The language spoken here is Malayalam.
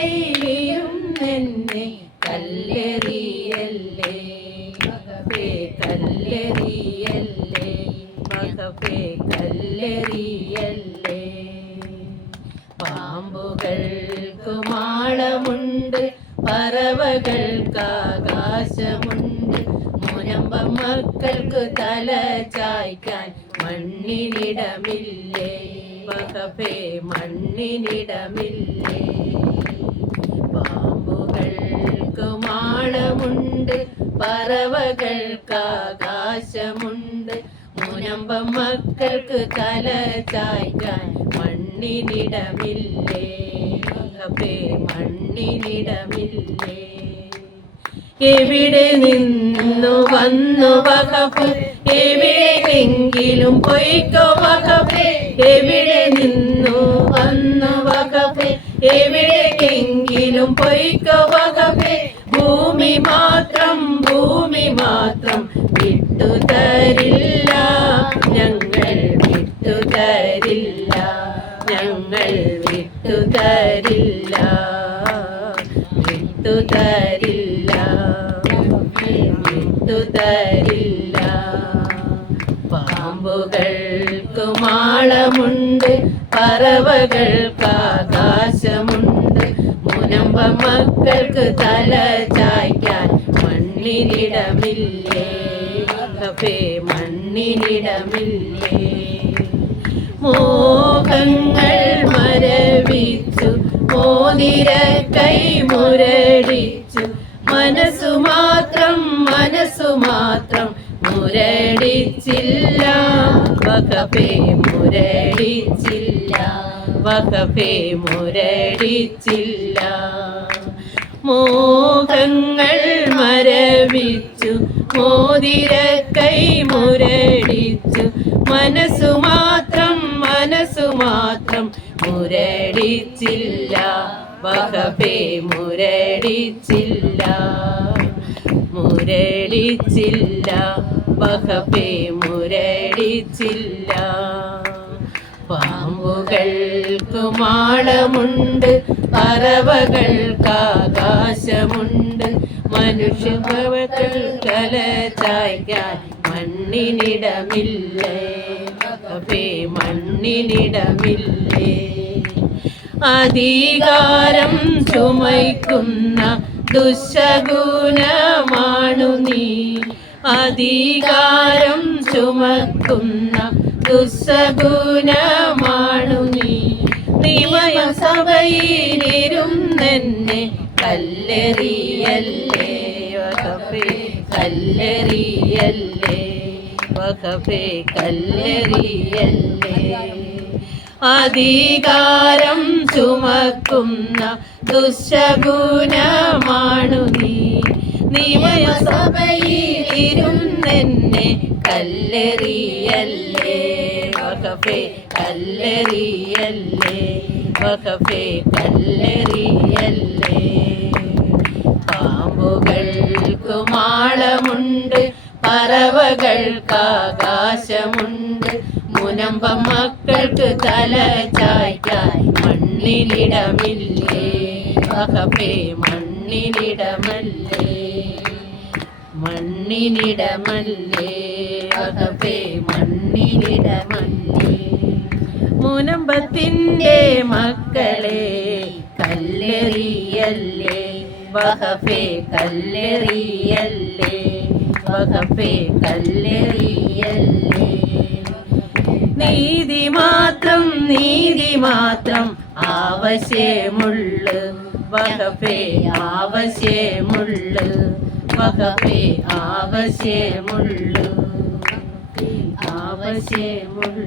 സഭയിലിരുന്നെന്നെ കല്ലെറിയല്ലേ വഖഫേ കല്ലെറിയല്ലേ വഖഫേ കല്ലെറിയല്ലേ. പാമ്പുകൾക്ക് മാളമുണ്ട്, പറവകൾക്ക് ആകാശമുണ്ട്, മുനമ്പ മക്കൾക്ക് തല ചായ്ക്കാൻ മണ്ണിനിടമില്ലേ വഖഫേ മണ്ണിനിടമില്ലേ. പാമ്പുകൾക്ക് മാളമുണ്ട്, പറവകൾക്ക് ആകാശമുണ്ട്, മുനമ്പ മക്കൾക്ക് തല ചായ്ക്കാൻ മണ്ണിനിടമില്ലേ വഖഫേ മണ്ണിനിടമില്ലേ. എവിടെ നിന്നു വന്നു വഖഫ്, എവിടെയെങ്കിലും പൊയ്ക്കോ വഖഫ്, എവിടെ നിന്നു വന്നു വഖഫ്, എവിടെയെങ്കിലും പൊയ്ക്കോ വഖഫ്. ഭൂമി മാത്രം വിട്ടുതരില്ല ഞങ്ങൾ, വിട്ടുതരില്ല ഞങ്ങൾ, വിട്ടുതരില്ല വിട്ടുതരില്ല വിട്ടുതരില്ല. പാമ്പുകൾക്ക് മാളമുണ്ട്, പറവകൾക്ക് ആകാശമുണ്ട്, മുനമ്പ മക്കൾക്ക് തല ചായ്ക്കാൻ മണ്ണിനിടമില്ലേ വഖഫേ മണ്ണിനിടമില്ലേ. മോഹങ്ങൾ മരവിച്ചു, മോതിര കൈ മുരടിച്ചു, മനസ്സു മാത്രം മുരടിച്ചില്ല വഖഫേ മുരടിച്ചില്ല വഖഫേ മുരടിച്ചില്ല. മോഹങ്ങൾ മരവിച്ചു, മോതിര കൈ മുരടിച്ചു, മനസ്സു മാത്രം മുരടിച്ചില്ല വഖഫേ മുരടിച്ചില്ല മുരടിച്ചില്ല വഖഫേ മുരടിച്ചില്ല. പാമ്പുകൾക്ക് മാളമുണ്ട്, പറവകൾക്ക് ആകാശമുണ്ട്, മനുഷ്യഭവകൾ തല ചായ്ക്കാൻ മണ്ണിനിടമില്ലേ വഖഫേ മണ്ണിനിടമില്ലേ. അധികാരം ചുമയ്ക്കുന്ന ദുശകുനമാണു നീ, അധികാരം ചുമക്കുന്ന ദുസ്സഗുണമാണു നീ. നിയമസഭയിലിരുന്നെന്നെ കല്ലെറിയല്ലേ വഖഫേ കല്ലെറിയല്ലേ വഖഫേ കല്ലെറിയല്ലേ. അധികാരം ചുമക്കുന്ന ദുശകുനമാണു നീ, നിയമസഭയിലിരുന്നെന്നെ കല്ലെറിയല്ലേ വഖഫേ കല്ലെറിയല്ലേ വഖഫേ കല്ലെറിയല്ലേ. പാമ്പുകൾക്ക് മാളമുണ്ട്, പറവകൾക്ക് ആകാശമുണ്ട്, മുനമ്പ മക്കൾക്ക് തല ചായ്ക്കാൻ മണ്ണിനിടമില്ലേ വഖഫേ മണ്ണിനിടമല്ലേ മണ്ണിനിടമല്ലേ വഖഫേ മണ്ണിനിടമല്ലേ. മുനമ്പത്തിൻ്റെ മക്കളെ കല്ലെറിയല്ലേ വഖഫേ കല്ലെറിയല്ലേ വഖഫേ കല്ലെറിയല്ലേ. നീതി മാത്രം ആവശ്യമുള്ളു വഖഫേ ആവശ്യമുള്ളു വഖഫേ ആവശ്യമുള്ളു ആവശ്യമുള്ളു.